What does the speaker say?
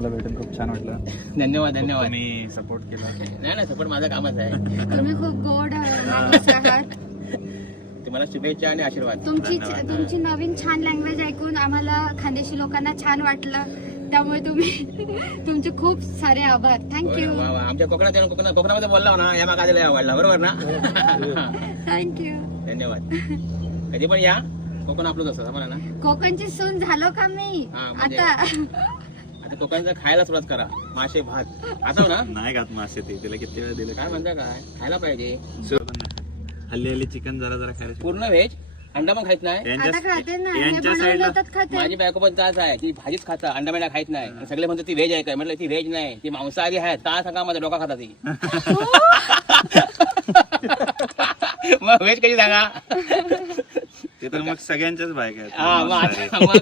तुम्हाला भेटून खूप छान वाटलं. धन्यवाद धन्यवाद. तुम्ही सपोर्ट केला. नाही सपोर्ट माझं कामच आहे. तुम्ही खूप गोड माणूस आहात. तुम्हाला शुभेच्छा आणि आशीर्वाद. तुमची नवीन छान लँग्वेज ऐकून आम्हाला खानदेशी लोकांना छान वाटलं. त्यामुळे तुमचे खूप सारे आभार. थँक्यू. आमच्या कोकणामध्ये बोलला ना या मागा आलेला आवडला बरोबर ना. थँक्यू. धन्यवाद. कधी पण या. कोकण आपलंच असतं म्हणा ना. कोकणची सून झालो का मी म्हणजे आता कोकणचं खायला सुरुवात करा. मासे भात असं ना. नाही खात मासे ते, तिला किती वेळ दिले काय म्हणता काय खायला पाहिजे. हल्ली चिकन जरा खायला. पूर्ण व्हेज. अंडा पण खायत नाही. आता खाते ना. हे यांच्या बनवून साईडला देतात खाते. माझी बायको पण त्याच आहे. ती भाजीच खाता अंडा मेंढा खायत नाही. आणि सगळे म्हणतात ती व्हेज आहे काय. म्हटलं ती व्हेज नाही ती मांसाहारी आहे. का सांगा माझा डोका खाता ती. मग व्हेज कशी सांगा. ते तर मग सगळ्यांच्याच बायका आहेत. हा मग